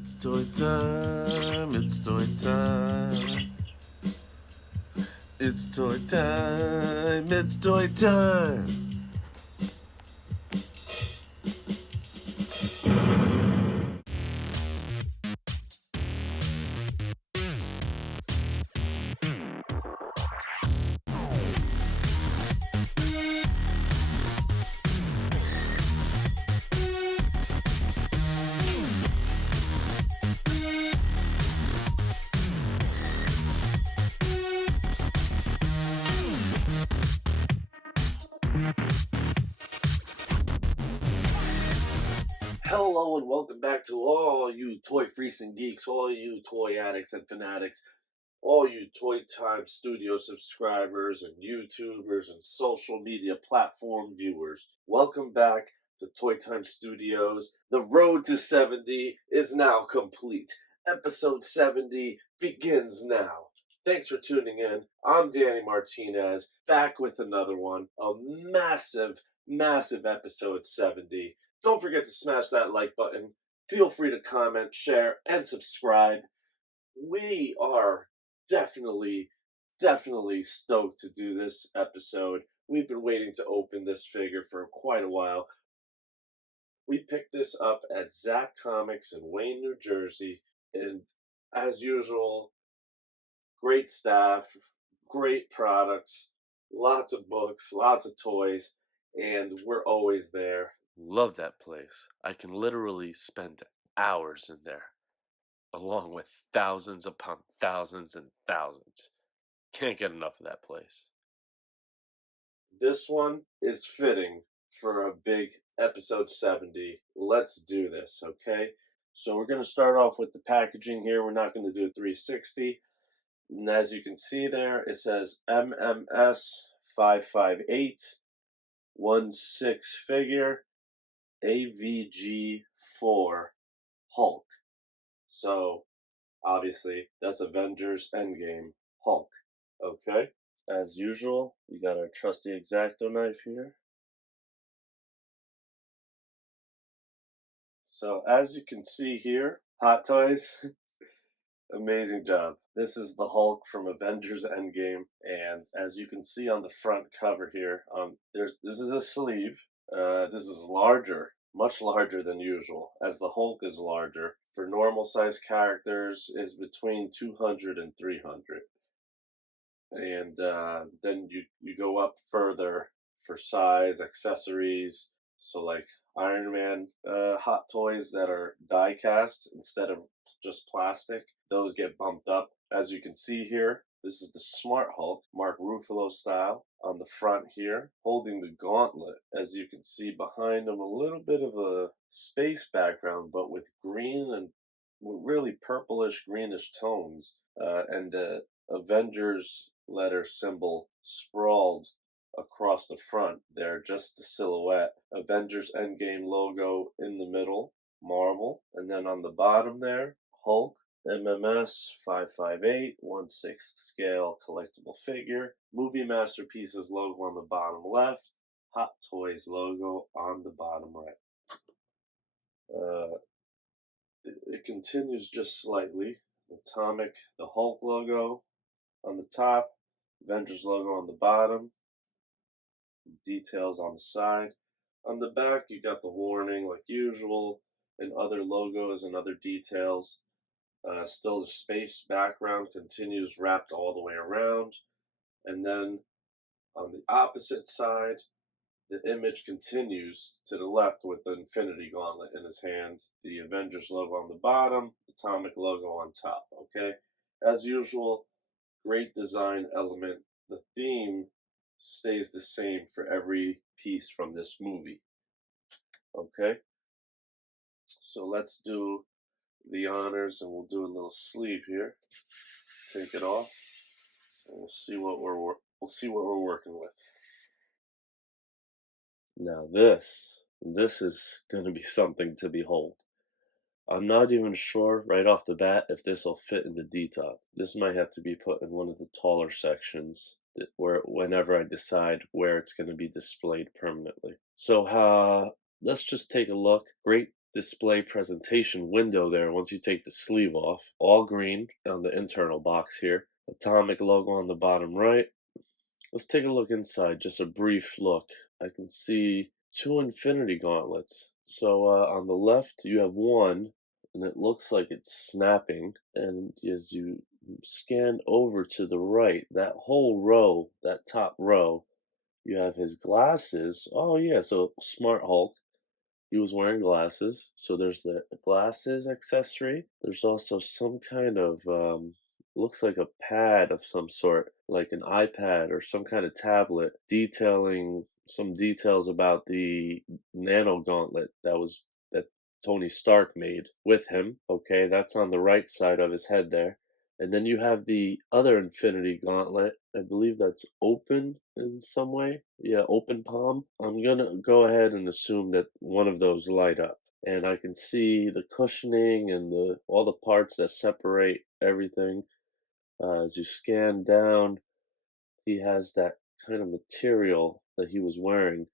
It's toy time, it's toy time. It's toy time, it's toy time. Hello and welcome back to all you toy freaks and geeks, all you toy addicts and fanatics, all you Toy Time Studio subscribers and YouTubers and social media platform viewers. Welcome back to Toy Time Studios. The road to 70 is now complete. Episode 70 begins now. Thanks for tuning in. I'm Danny Martinez, back with another one. A massive episode 70. Don't forget to smash that like button. Feel free to comment, share, and subscribe. We are definitely stoked to do this episode. We've been waiting to open this figure for quite a while. We picked this up at Zapp Comics in Wayne, New Jersey, and as usual, great staff, great products, lots of books, lots of toys, and we're always there. Love that place. I can literally spend hours in there, along with thousands upon thousands and thousands. Can't get enough of that place. This one is fitting for a big episode 70. Let's do this, okay? So we're going to start off with the packaging here. We're not going to do a 360. And as you can see there, it says MMS 558, 1/6 figure, AVG4 Hulk. So, obviously, that's Avengers Endgame Hulk. Okay? As usual, we got our trusty X-Acto knife here. So, as you can see here, Hot Toys, amazing job. This is the Hulk from Avengers Endgame, and as you can see on the front cover here, this is a sleeve. This is larger, much larger than usual, as the Hulk is larger. For normal size characters is between 200 and 300. And then you go up further for size, accessories. So like Iron Man Hot Toys that are die cast instead of just plastic, those get bumped up. As you can see here, this is the Smart Hulk, Mark Ruffalo style, on the front here, holding the gauntlet. As you can see behind him, a little bit of a space background, but with green and really purplish greenish tones, and the Avengers letter symbol sprawled across the front there, just the silhouette. Avengers Endgame logo in the middle, Marvel, and then on the bottom there, Hulk, MMS 558, 1/6 scale collectible figure, Movie Masterpieces logo on the bottom left, Hot Toys logo on the bottom right. It continues just slightly. Atomic, the Hulk logo on the top, Avengers logo on the bottom, details on the side. On the back, you got the warning like usual, and other logos and other details. Still, the space background continues wrapped all the way around. And then on the opposite side, the image continues to the left with the Infinity Gauntlet in his hand, the Avengers logo on the bottom, Atomic logo on top, okay? As usual, great design element. The theme stays the same for every piece from this movie, okay? So let's do the honors, and we'll do a little sleeve here. Take it off, and we'll see what we're working with. Now this is going to be something to behold. I'm not even sure right off the bat if this will fit in the D-top. This might have to be put in one of the taller sections where whenever I decide where it's going to be displayed permanently. So let's just take a look. Great display presentation window there once you take the sleeve off. All green on the internal box here. Atomic logo on the bottom right. Let's take a look inside, just a brief look. I can see two infinity gauntlets. So on the left, you have one, and it looks like it's snapping. And as you scan over to the right, that whole row, that top row, you have his glasses. Oh, yeah, so Smart Hulk. He was wearing glasses, so there's the glasses accessory. There's also some kind of looks like a pad of some sort, like an iPad or some kind of tablet, detailing some details about the nano gauntlet that Tony Stark made with him. Okay, that's on the right side of his head there. And then you have the other Infinity Gauntlet. I believe that's open in some way. Yeah, open palm. I'm gonna go ahead and assume that one of those light up. And I can see the cushioning and the all the parts that separate everything. As you scan down, he has that kind of material that he was wearing,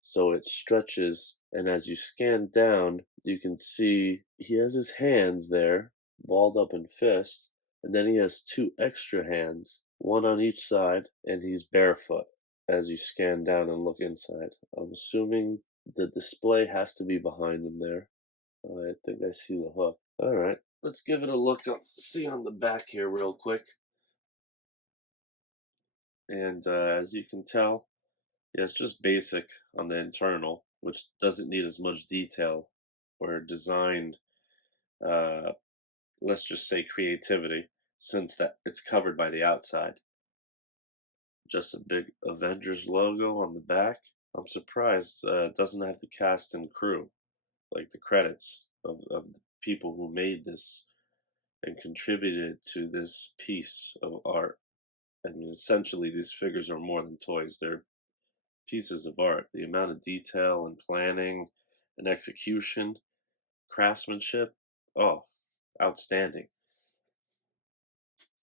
so it stretches. And as you scan down, you can see he has his hands there, balled up in fists, and then he has two extra hands, one on each side, and he's barefoot as you scan down and look inside. I'm assuming the display has to be behind him there. I think I see the hook. All right, let's give it a look. See on the back here real quick. And as you can tell, yeah, it's just basic on the internal, which doesn't need as much detail or design, uh, let's just say creativity, since that it's covered by the outside. Just a big Avengers logo on the back. I'm surprised it doesn't have the cast and crew, like the credits of the people who made this and contributed to this piece of art. I mean, essentially, these figures are more than toys. They're pieces of art. The amount of detail and planning and execution, craftsmanship, oh, outstanding.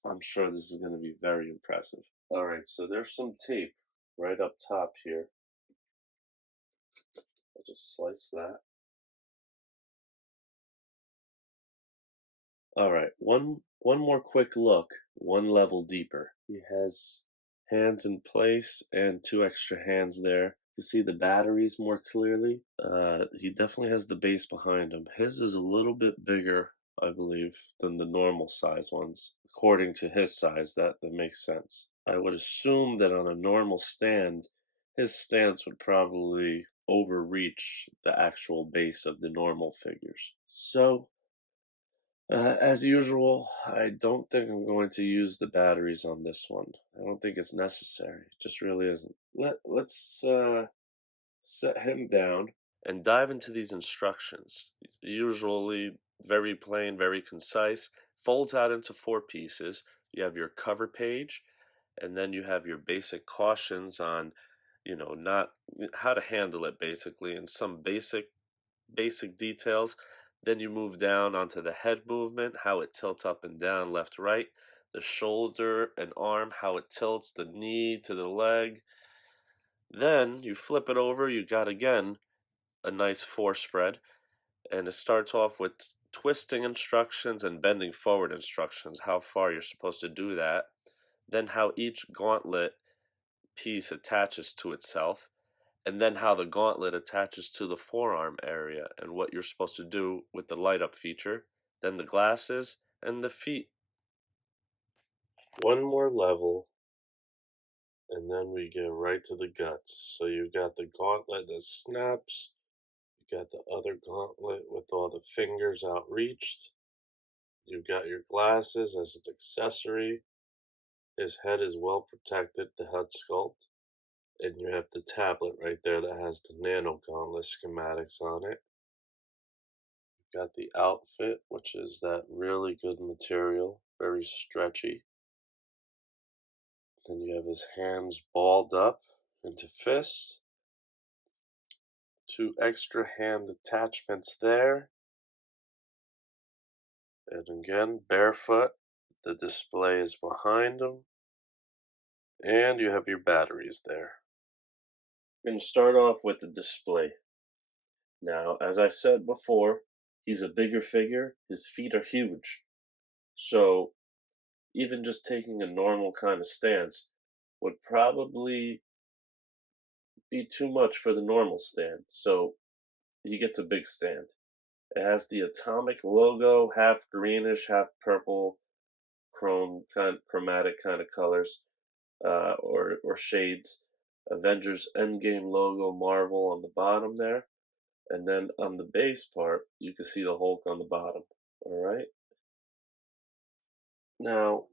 I'm sure this is going to be very impressive. All right, so there's some tape right up top here. I'll just slice that. All right, one more quick look, one level deeper. He has hands in place and two extra hands there. You see the batteries more clearly. He definitely has the base behind him. His is a little bit bigger, I believe, than the normal size ones. According to his size, that makes sense. I would assume that on a normal stand, his stance would probably overreach the actual base of the normal figures. So as usual, I don't think I'm going to use the batteries on this one. I don't think it's necessary. It just really isn't. Let's set him down and dive into these instructions. Usually very plain, very concise. Folds out into four pieces. You have your cover page, and then you have your basic cautions on, not how to handle it basically, and some basic details. Then you move down onto the head movement, how it tilts up and down, left, right, the shoulder and arm, how it tilts, the knee to the leg. Then you flip it over, you got again a nice four spread, and it starts off with twisting instructions and bending forward instructions, how far you're supposed to do that. Then how each gauntlet piece attaches to itself, and then how the gauntlet attaches to the forearm area and what you're supposed to do with the light up feature, then the glasses and the feet. One more level, and then we get right to the guts. So you've got the gauntlet that snaps, you got the other gauntlet with all the fingers outreached, you've got your glasses as an accessory. His head is well protected, the head sculpt. And you have the tablet right there that has the nano gauntlet schematics on it. Got the outfit, which is that really good material, very stretchy. Then you have his hands balled up into fists. Two extra hand attachments there. And again, barefoot. The display is behind him. And you have your batteries there. I'm going to start off with the display. Now, as I said before, he's a bigger figure. His feet are huge. So even just taking a normal kind of stance would probably be too much for the normal stand. So he gets a big stand. It has the atomic logo, half greenish, half purple, chromatic kind of colors, or shades. Avengers Endgame logo Marvel on the bottom there, and then on the base part you can see the Hulk on the bottom. All right. Now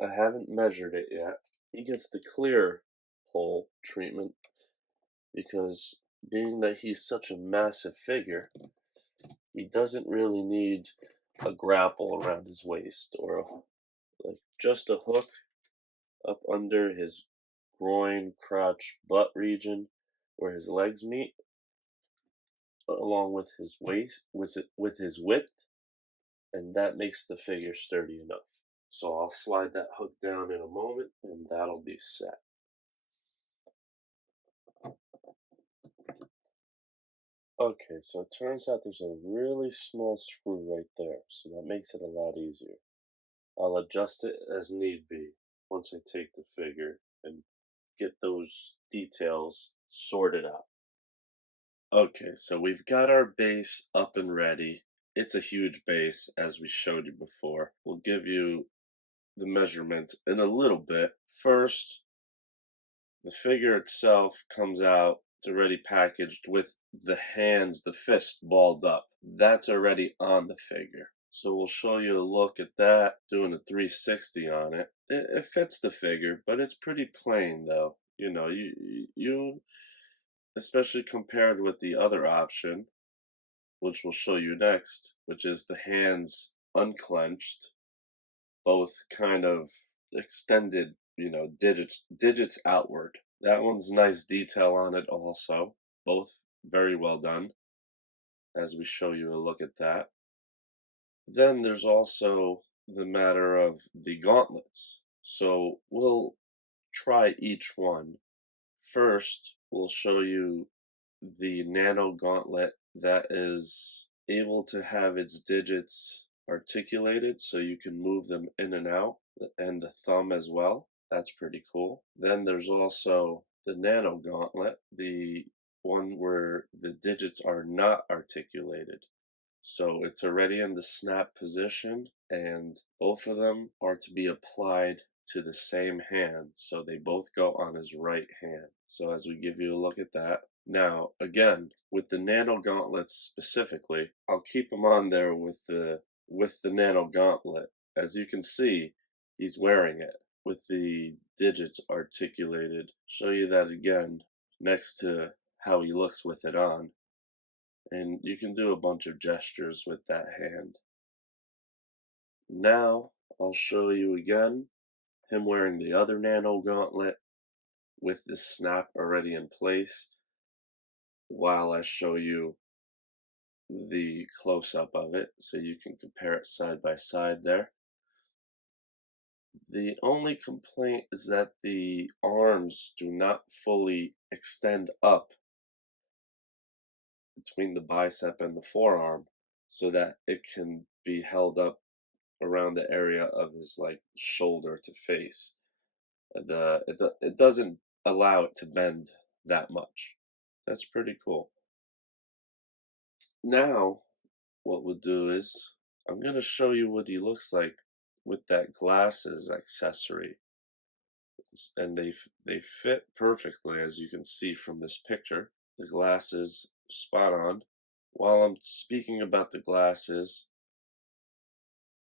I haven't measured it yet. He gets the clear hole treatment because being that he's such a massive figure, he doesn't really need a grapple around his waist or like just a hook up under his groin, crotch, butt region where his legs meet, along with his waist, with his width, and that makes the figure sturdy enough. So I'll slide that hook down in a moment, and that'll be set. Okay, so it turns out there's a really small screw right there, so that makes it a lot easier. I'll adjust it as need be once I take the figure and get those details sorted out. Okay, so we've got our base up and ready. It's a huge base, as we showed you before. We'll give you the measurement in a little bit. First, the figure itself comes out. It's already packaged with the hands, the fist balled up. That's already on the figure. So we'll show you a look at that, doing a 360 on it. It fits the figure, but it's pretty plain though. You know, you especially compared with the other option, which we'll show you next, which is the hands unclenched, both kind of extended, digits outward. That one's nice detail on it also, both very well done, as we show you a look at that. Then there's also the matter of the gauntlets. So we'll try each one. First, we'll show you the nano gauntlet that is able to have its digits articulated so you can move them in and out, and the thumb as well. That's pretty cool. Then there's also the nano gauntlet, the one where the digits are not articulated. So it's already in the snap position, and both of them are to be applied to the same hand. So they both go on his right hand. So as we give you a look at that. Now, again, with the nano gauntlets specifically, I'll keep him on there with the nano gauntlet. As you can see, he's wearing it with the digits articulated. Show you that again next to how he looks with it on. And you can do a bunch of gestures with that hand. Now I'll show you again him wearing the other nano gauntlet with the snap already in place while I show you the close-up of it so you can compare it side by side there. The only complaint is that the arms do not fully extend up between the bicep and the forearm so that it can be held up around the area of his like shoulder to face. It doesn't allow it to bend that much. That's pretty cool. Now what we'll do is I'm gonna show you what he looks like with that glasses accessory, and they fit perfectly as you can see from this picture. The glasses spot on. While I'm speaking about the glasses,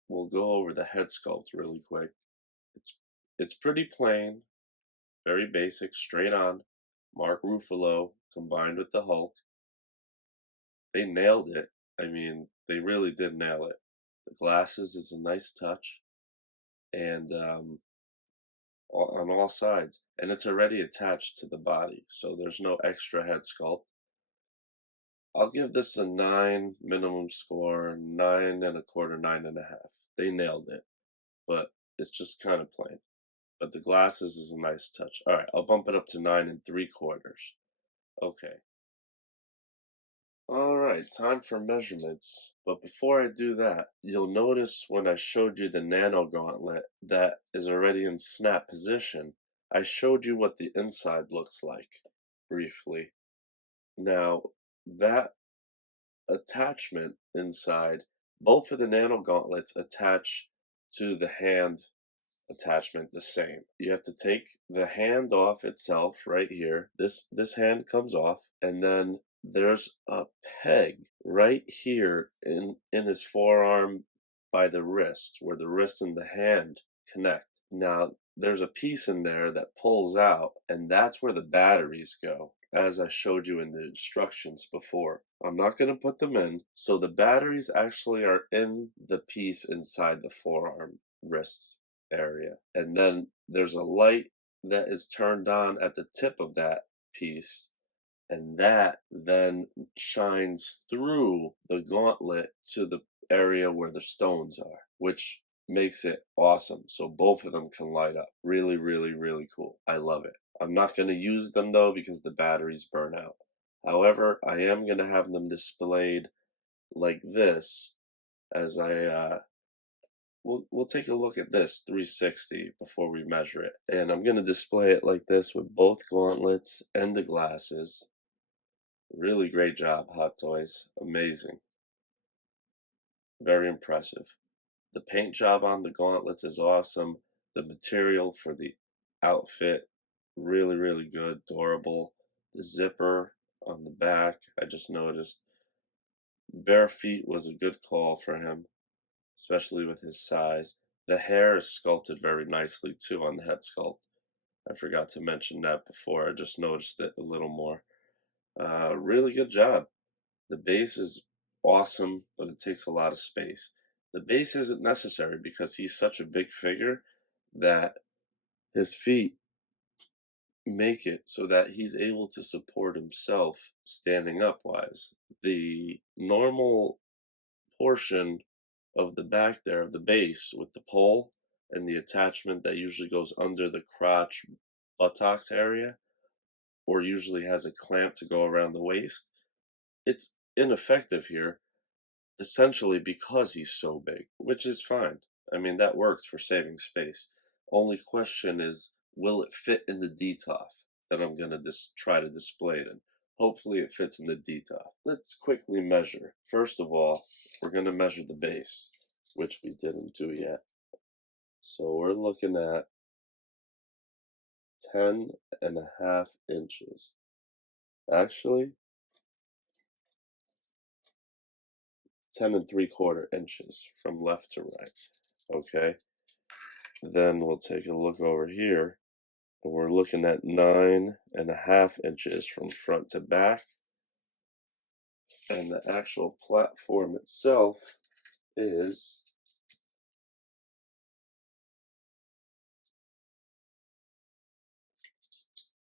we'll go over the head sculpt really quick. It's pretty plain, very basic, straight on. Mark Ruffalo combined with the Hulk. They nailed it. I mean, they really did nail it. The glasses is a nice touch, and on all sides, and it's already attached to the body, so there's no extra head sculpt. I'll give this a 9 minimum score, 9.25, 9.5. They nailed it, but it's just kind of plain. But the glasses is a nice touch. All right, I'll bump it up to 9.75. Okay. Alright, time for measurements. But before I do that, you'll notice when I showed you the nano gauntlet that is already in snap position, I showed you what the inside looks like briefly. Now, that attachment inside, both of the nano gauntlets attach to the hand attachment the same. You have to take the hand off itself right here. This hand comes off, and then there's a peg right here in his forearm by the wrist, where the wrist and the hand connect. Now, there's a piece in there that pulls out, and that's where the batteries go, as I showed you in the instructions before. I'm not going to put them in, so the batteries actually are in the piece inside the forearm wrist area. And then there's a light that is turned on at the tip of that piece, and that then shines through the gauntlet to the area where the stones are, which makes it awesome. So both of them can light up. Really, really, really cool. I love it. I'm not going to use them though because the batteries burn out. However, I am going to have them displayed like this as we'll take a look at this 360 before we measure it. And I'm going to display it like this with both gauntlets and the glasses. Really great job, Hot Toys. Amazing. Very impressive. The paint job on the gauntlets is awesome. The material for the outfit, really, really good, durable. The zipper on the back, I just noticed. Bare feet was a good call for him, especially with his size. The hair is sculpted very nicely too on the head sculpt. I forgot to mention that before. I just noticed it a little more. Really good job. The base is awesome, but it takes a lot of space. The base isn't necessary because he's such a big figure that his feet make it so that he's able to support himself standing up wise. The normal portion of the back there of the base with the pole and the attachment that usually goes under the crotch buttocks area, or usually has a clamp to go around the waist, it's ineffective here, essentially because he's so big, which is fine. I mean, that works for saving space. Only question is, will it fit in the DTOF that I'm going to try to display it in? Hopefully it fits in the DTOF. Let's quickly measure. First of all, we're going to measure the base, which we didn't do yet. So we're looking at 10.5 inches. Actually, 10 3/4 inches from left to right. Okay. Then we'll take a look over here, and we're looking at 9.5 inches from front to back. And the actual platform itself is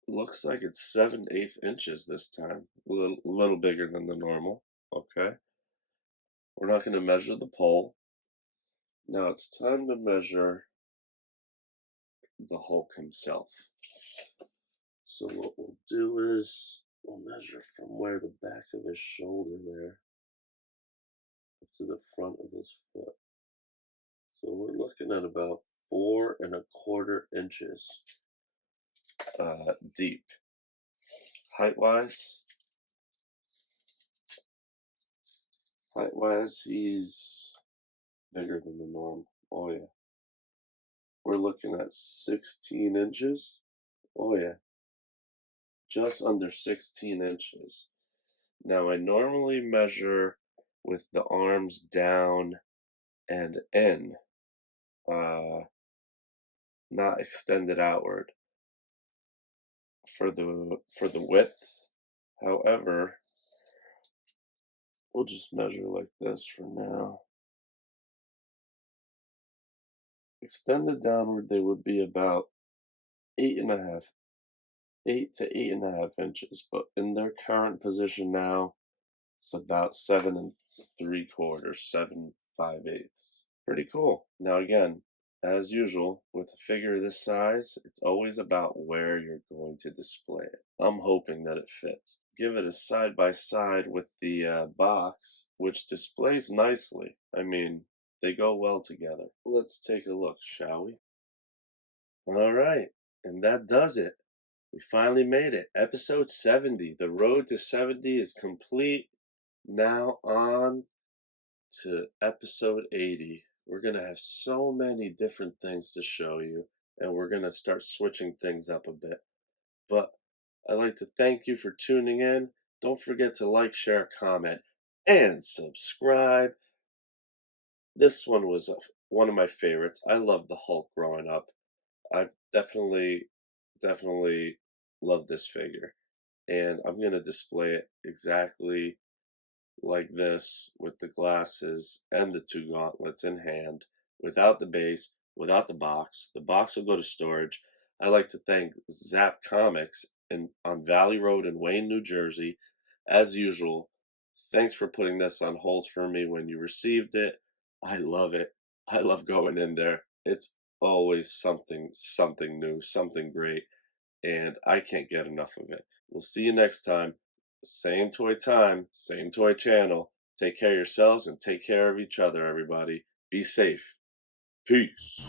looks like it's 7/8 inches this time. A little bigger than the normal. Okay. We're not going to measure the pole. Now it's time to measure the Hulk himself. So what we'll do is we'll measure from where the back of his shoulder there up to the front of his foot. So we're looking at about 4.25 inches deep. Height-wise, he's bigger than the norm. Oh yeah. We're looking at 16 inches. Oh yeah. Just under 16 inches. Now I normally measure with the arms down and in, not extended outward for the width. However, we'll just measure like this for now. Extended downward, they would be about 8.5, 8 to 8.5 inches, but in their current position now, it's about 7 3/4, 7 5/8. Pretty cool. Now again, As usual, with a figure this size, it's always about where you're going to display it. I'm hoping that it fits. Give it a side by side with the box, which displays nicely. I mean, they go well together. Let's take a look, shall we? All right, and that does it. We finally made it. Episode 70. The road to 70 is complete. Now on to episode 80. We're going to have so many different things to show you, and we're going to start switching things up a bit. But I'd like to thank you for tuning in. Don't forget to like, share, comment, and subscribe. This one was one of my favorites. I loved the Hulk growing up. I definitely love this figure. And I'm going to display it exactly like this with the glasses and the two gauntlets in hand, without the base, without the box. The box will go to storage. I'd like to thank Zapp Comics on Valley Road in Wayne, New Jersey. As usual, thanks for putting this on hold for me when you received it. I love it. I love going in there. It's always something new, something great, and I can't get enough of it. We'll see you next time. Same toy time, same toy channel. Take care of yourselves and take care of each other, everybody. Be safe. Peace.